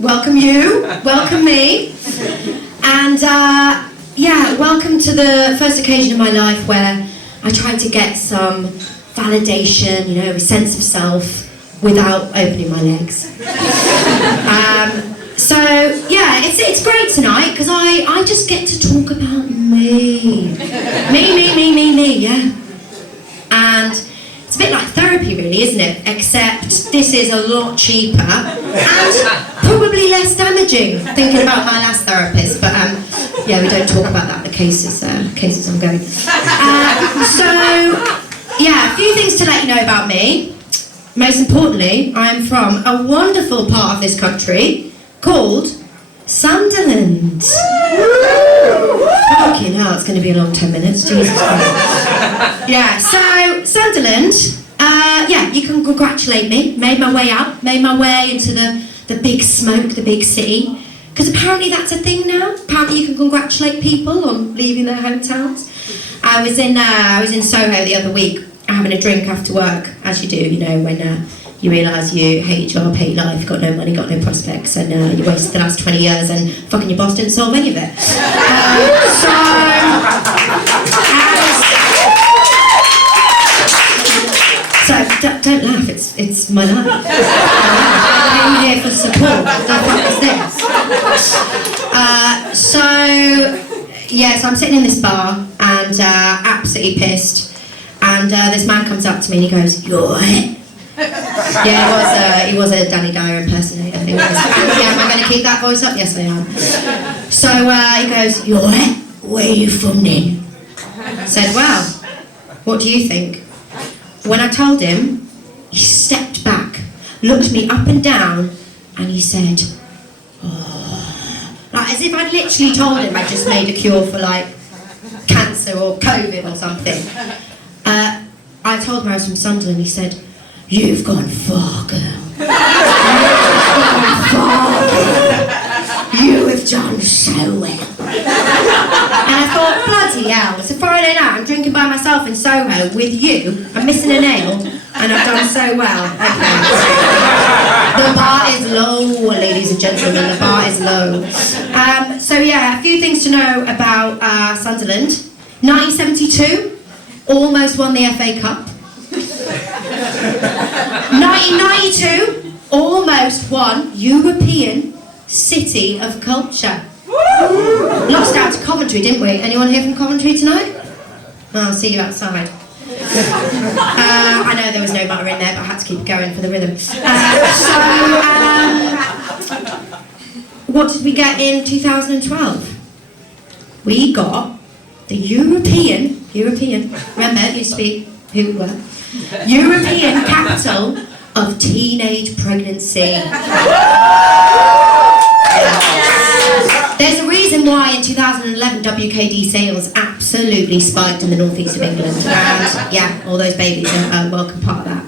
welcome you, welcome me, and welcome to the first occasion of my life where I tried to get some validation, a sense of self without opening my legs. It's great tonight because I just get to talk about me, yeah. And it's a bit like therapy, really, isn't it? Except this is a lot cheaper and probably less damaging. Thinking about my last therapist, but we don't talk about that. The cases ongoing. A few things to let you know about me. Most importantly, I am from a wonderful part of this country called Sunderland. Fucking hell, it's going to be a long 10 minutes. Jesus Christ. So Sunderland, you can congratulate me. Made my way into the big smoke, the big city. Because apparently that's a thing now. Apparently you can congratulate people on leaving their hometowns. I was in Soho the other week, having a drink after work, as you do, when you realise you hate your job, hate your life, got no money, got no prospects, and you wasted the last 20 years and fucking your boss didn't solve any of it. Don't laugh, it's my life. I'm here for support. What the fuck is this? So I'm sitting in this bar and absolutely pissed. And this man comes up to me and he goes, "You're right." He was a Danny Dyer impersonator. I think. Am I going to keep that voice up? Yes, I am. So he goes, "You're right. Where are you from then?" I said, "Well, what do you think?" When I told him, he stepped back, looked me up and down, and he said, "Oh," like as if I'd literally told him I just made a cure for cancer or COVID or something. I told him I was from Sunderland. He said, "You've gone far, girl. You have done so well." And I thought, bloody hell, it's a Friday night, I'm drinking by myself in Soho with you, I'm missing a nail, and I've done so well. Okay. The bar is low, ladies and gentlemen, the bar is low. A few things to know about Sunderland. 1972, almost won the FA Cup. 1992, almost won European City of Culture. Lost out to Coventry, didn't we? Anyone here from Coventry tonight? I'll see you outside. I know there was no butter in there, but I had to keep going for the rhythm. What did we get in 2012? We got the European, remember it used to be who we were, European capital of teenage pregnancy. There's a reason why in 2011 WKD sales absolutely spiked in the northeast of England, and all those babies are a welcome part of that.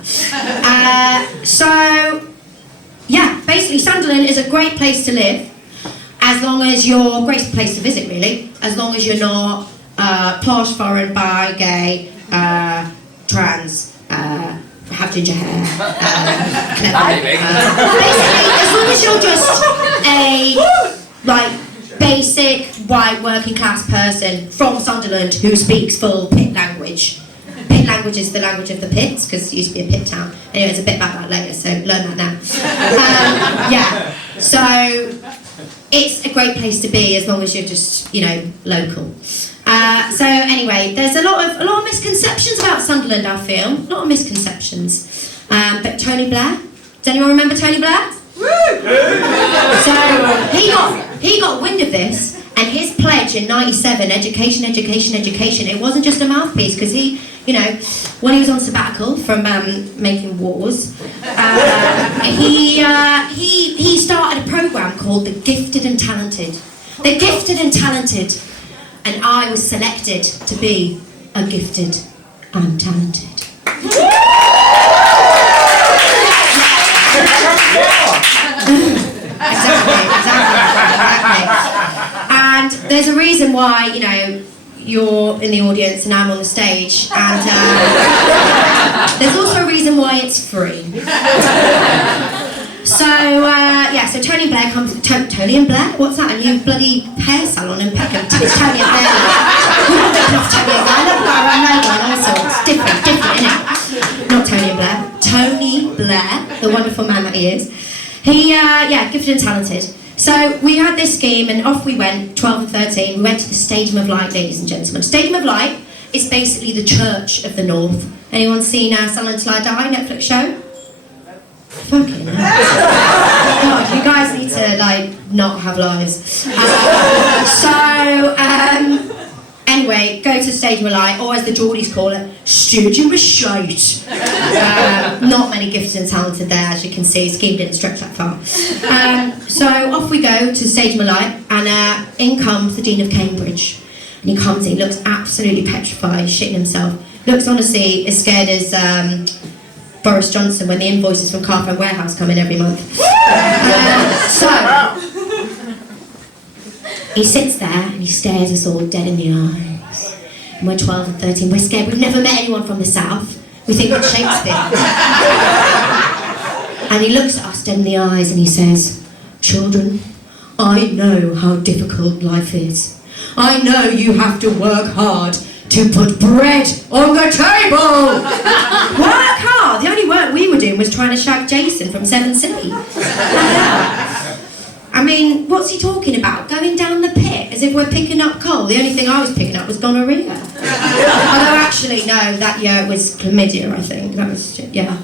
Basically Sunderland is a great place to live, as long as you're, great place to visit really, as long as you're not posh, foreign, bi, gay, trans, have ginger hair, clever. Basically, as long as you're just a basic white working class person from Sunderland who speaks full pit language. Pit language is the language of the pits, because it used to be a pit town. Anyway, it's a bit about that later, so learn that now. So it's a great place to be as long as you're just, local. Anyway, there's a lot of misconceptions about Sunderland, I feel. A lot of misconceptions. But Tony Blair, does anyone remember Tony Blair? So he got wind of this, and his pledge in '97, education, it wasn't just a mouthpiece, because he, when he was on sabbatical from making wars, he started a programme called The Gifted and Talented. The Gifted and Talented. And I was selected to be a gifted and talented. Exactly. And there's a reason why, you're in the audience and I'm on the stage, and there's also a reason why it's free. So so Tony and Blair comes. Tony and Blair? What's that? A new bloody hair salon in Peckham? It's Tony and Blair. We're not looking off Tony and Blair. Look like around Nova and all sorts. Different, innit? Not Tony and Blair. Tony Blair, the wonderful man that he is. He, gifted and talented. So we had this scheme and off we went, 12 and 13. We went to the Stadium of Light, ladies and gentlemen. Stadium of Light is basically the Church of the North. Anyone seen Sullen Till I Die Netflix show? Fucking hell. God, you guys need to, not have lives. Anyway, go to the Stadium of Light, or as the Geordies call it, Stadium of Shite. Not many gifted and talented there, as you can see. Scheme didn't stretch that far. So off we go to the Stadium of Light, and in comes the Dean of Cambridge. And he comes in, he looks absolutely petrified, shitting himself. Looks honestly as scared as Boris Johnson when the invoices from Carphone Warehouse come in every month. He sits there and he stares us all dead in the eyes. And we're 12 and 13, we're scared, we've never met anyone from the south. We think it's Shakespeare. And he looks at us dead in the eyes and he says, "Children, I know how difficult life is. I know you have to work hard to put bread on the table." Work hard? The only work we were doing was trying to shag Jason from Seven City. I mean, what's he talking about? Going down the pit as if we're picking up coal? The only thing I was picking up was gonorrhea. Although actually, no, that year it was chlamydia, I think. That was, yeah.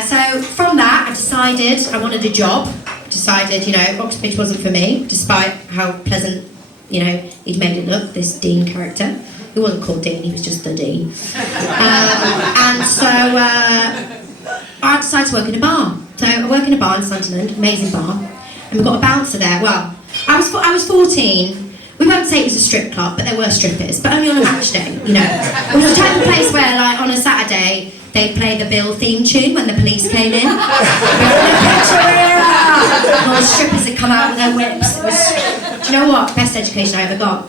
So from that, I decided I wanted a job. Decided, Oxbridge wasn't for me, despite how pleasant, he'd made it look, this Dean character. He wasn't called Dean, he was just the Dean. I decided to work in a bar. So I work in a bar in Sunderland, amazing bar, and we've got a bouncer there. Well, I was 14. We won't say it was a strip club, but there were strippers, but only on a match day, It was the type of place where, on a Saturday, they'd play the Bill theme tune when the police came in. And all the strippers had come out with their whips. It was, do you know what? Best education I ever got.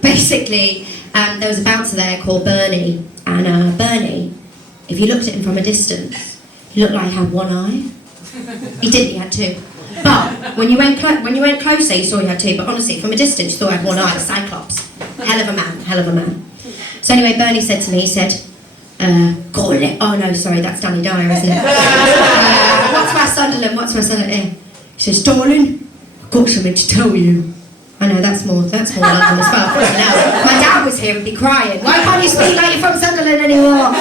Basically, there was a bouncer there called Bernie, and Bernie, if you looked at him from a distance, he looked like he had one eye. He didn't, he had two. But when you went closer, you saw he had two, but honestly, from a distance, you thought he had one eye, Cyclops. Hell of a man. So anyway, Bernie said to me, he said, "Call it." Oh no, sorry, that's Danny Dyer, isn't it? What's my Sunderland here? He says, "Darling, I've got something to tell you." I know, that's more London as well. My dad was here and be crying. "Why can't you speak like you're from Sunderland anymore?"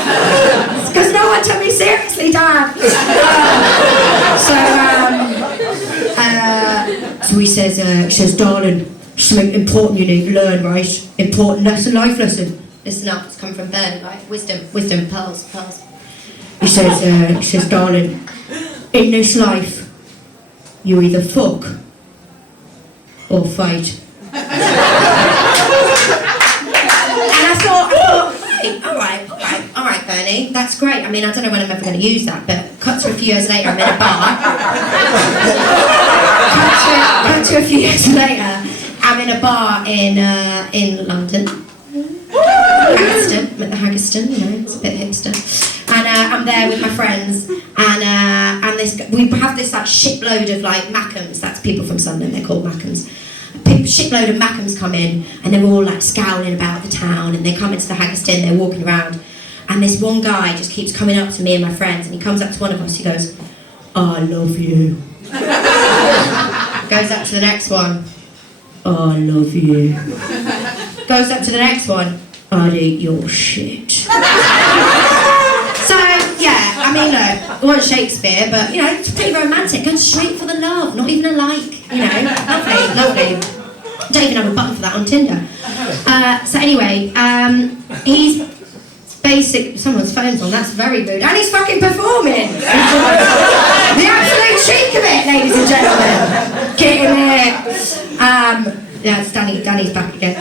It's because no one took me seriously, Dad. So he says, "Darling, something important you need to learn, right? Important lesson, life lesson." Listen up, it's coming from Bernie, right? Wisdom, pearls. He says, "Darling, in this life, you either fuck or fight." And I thought, hey, all right, Bernie, that's great. I mean, I don't know when I'm ever going to use that, but cut to a few years later, I'm in a bar. cut to a few years later, I'm in a bar in London. Haggerston, it's a bit hipster. And I'm there with my friends, and we have this shipload of Mackems. That's people from Sunderland. They're called Mackems. Shipload of Mackems come in, and they're all scowling about the town. And they come into the Haggerston. They're walking around, and this one guy just keeps coming up to me and my friends, and he comes up to one of us. He goes, "I love you." Goes up to the next one. "I love you." Goes up to the next one. "I'd eat your shit." So, yeah, I mean, look, it wasn't Shakespeare, but, it's pretty romantic. Going straight for the love, not even a like, lovely. Don't even have a button for that on Tinder. So anyway, he's basic. Someone's phone's on, that's very rude. And he's fucking performing! The absolute cheek of it, ladies and gentlemen. Get him here. Yeah, it's Danny's back again.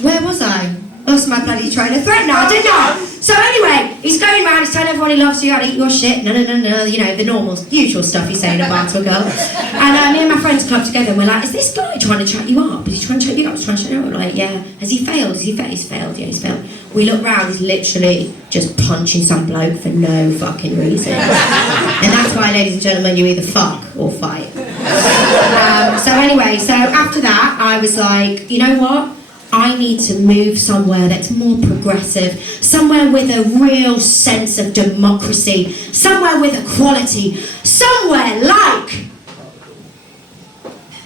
Where was I? Lost my bloody train of thread now, didn't I? So anyway, he's going round, he's telling everyone everybody loves you, I'll eat your shit, no, you know, the normal, usual stuff you say in a bar to a girl. And me and my friends clubbed together and we're like, is this guy trying to chat you up? Is he trying to chat you up? He's trying to chat you up? We're like, yeah. Has he failed? He's failed, yeah, he's failed. We look round, he's literally just punching some bloke for no fucking reason. And that's why, ladies and gentlemen, you either fuck or fight. So anyway, so after that, I was like, you know what? I need to move somewhere that's more progressive, somewhere with a real sense of democracy, somewhere with equality, somewhere like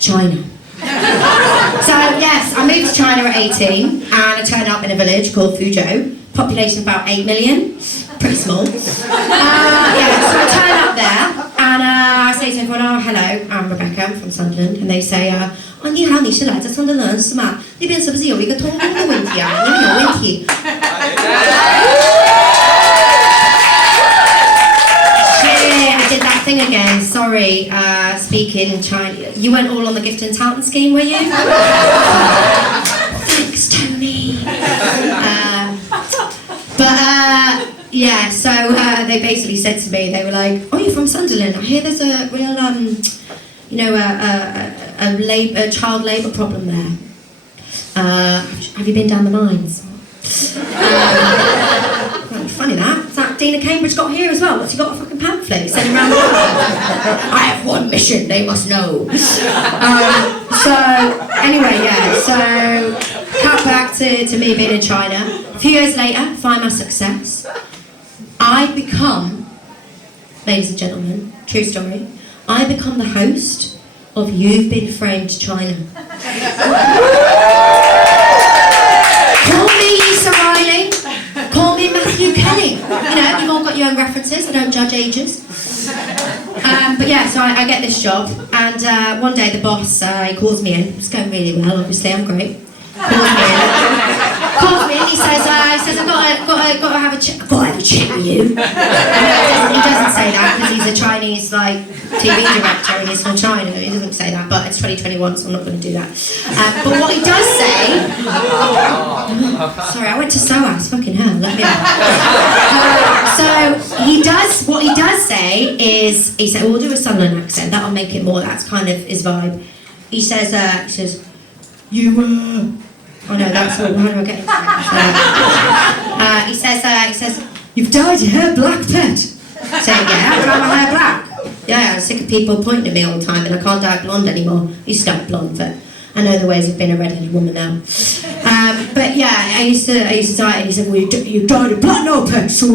China. So yes, I moved to China at 18 and I turned up in a village called Fuzhou, population about 8 million, pretty small. So I turn up there and I say to everyone, oh hello, I'm Rebecca, I'm from Sunderland, and they say, 你好，你是来自 Sunderland 是吗？那边是不是有一个通风的问题啊？你们有问题。Shit, I did that thing again. Sorry, speaking Chinese. You weren't all on the gift and talent scheme, were you? Thanks, Tony. Yeah, so they basically said to me, they were like, oh, you're from Sunderland. I hear there's a real, you know, a child labour problem there. Have you been down the mines? Funny that. Is that Dean of Cambridge got here as well? What's he got, a fucking pamphlet? He's sending around the world. I have one mission, they must know. So, anyway, yeah, so cut back to me being in China. A few years later, find my success. I become, ladies and gentlemen, true story, I become the host of You've Been Framed China. Call me Lisa Riley, call me Matthew Kelly. You know, you've all got your own references, I don't judge ages. But yeah, so I get this job, and one day the boss, he calls me in. It's going really well, obviously, I'm great. Calls me in, he says, I've got to have a chat. I've got to have a chat with you. He doesn't say that because he's a Chinese like TV director and he's from China. He doesn't say that, but it's 2021, so I'm not going to do that. But what he does say, sorry, I went to SOAS. Fucking hell, let me know. What he does say is, he said, we'll do a Sunderland accent. That'll make it more. That's kind of his vibe. He says, you oh no, that's all. How do I get into that? He says, you've dyed your hair black, pet. Saying, yeah, I dye my hair black. Yeah, I'm sick of people pointing at me all the time and I can't dye it blonde anymore. I used to dye it blonde, but I know the ways of being a red-headed woman now. But yeah, I used to dye it and he said, well, you dyed it black? No, pet, so